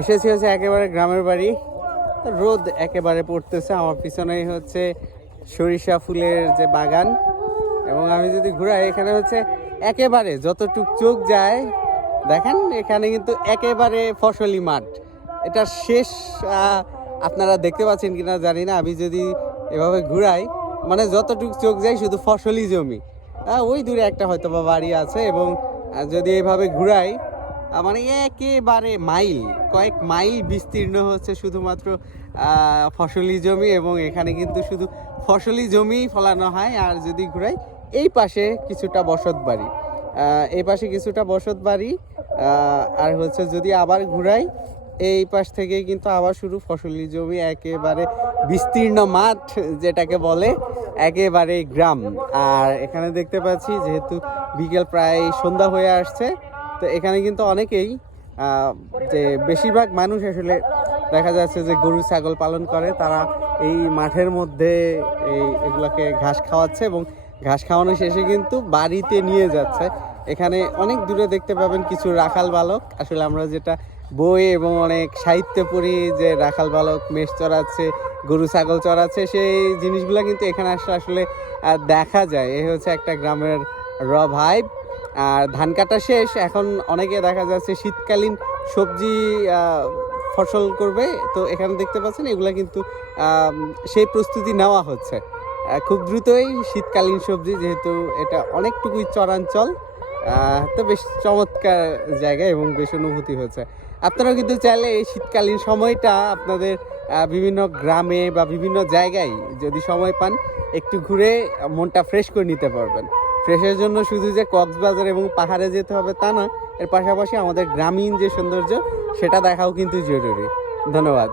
এসেছি হচ্ছে একেবারে গ্রামের বাড়ি। রোদ একেবারে পড়তেছে, আমার পিছনেই হচ্ছে সরিষা ফুলের যে বাগান, এবং আমি যদি ঘুরাই এখানে হচ্ছে একেবারে যতটুক চোখ যায় দেখেন এখানে কিন্তু একেবারে ফসলি মাঠ। এটা শেষ আপনারা দেখতে পাচ্ছেন কিনা জানি না, আমি যদি এভাবে ঘুরাই মানে যতটুক চোখ যায় শুধু ফসলি জমি। ওই দূরে একটা হয়তো বা বাড়ি আছে, এবং যদি এভাবে ঘুরাই মানে একেবারে কয়েক মাইল বিস্তীর্ণ হচ্ছে শুধুমাত্র ফসলি জমি, এবং এখানে কিন্তু শুধু ফসলি জমিই ফলানো হয়। আর যদি ঘুরাই এই পাশে কিছুটা বসত বাড়ি, এই পাশে কিছুটা বসত বাড়ি, আর হচ্ছে যদি আবার ঘুরাই এই পাশ থেকে কিন্তু আবার শুরু ফসলি জমি, একেবারে বিস্তীর্ণ মাঠ যেটাকে বলে, একেবারে গ্রাম। আর এখানে দেখতে পাচ্ছি যেহেতু বিকেল প্রায় সন্ধ্যা হয়ে আসছে, তো এখানে কিন্তু অনেকেই যে বেশিরভাগ মানুষ আসলে দেখা যাচ্ছে যে গরু ছাগল পালন করে, তারা এই মাঠের মধ্যে এগুলাকে ঘাস খাওয়াচ্ছে, এবং ঘাস খাওয়ানো শেষে কিন্তু বাড়িতে নিয়ে যাচ্ছে। এখানে অনেক দূরে দেখতে পাবেন কিছু রাখাল বালক, আসলে আমরা যেটা বই এবং অনেক সাহিত্য পড়ি যে রাখাল বালক মেষ চড়াচ্ছে, গরু ছাগল চড়াচ্ছে, সেই জিনিসগুলো কিন্তু এখানে আসলে দেখা যায়। এই হচ্ছে একটা গ্রামের ভাইব। আর ধান কাটা শেষ, এখন অনেকে দেখা যাচ্ছে শীতকালীন সবজি ফসল করবে, তো এখানে দেখতে পাচ্ছেন এগুলা কিন্তু সেই প্রস্তুতি নেওয়া হচ্ছে। খুব দ্রুতই শীতকালীন সবজি, যেহেতু এটা অনেকটুকুই চরাঞ্চল, তো বেশ চমৎকার জায়গা এবং বেশ অনুভূতি হচ্ছে। আপনারাও কিন্তু চাইলে এই শীতকালীন সময়টা আপনাদের বিভিন্ন গ্রামে বা বিভিন্ন জায়গায় যদি সময় পান একটু ঘুরে মনটা ফ্রেশ করে নিতে পারবেন। ফ্রেশের জন্য শুধু যে কক্সবাজার এবং পাহাড়ে যেতে হবে তা না, এর পাশাপাশি আমাদের গ্রামীণ যে সৌন্দর্য সেটা দেখাও কিন্তু জরুরি। ধন্যবাদ।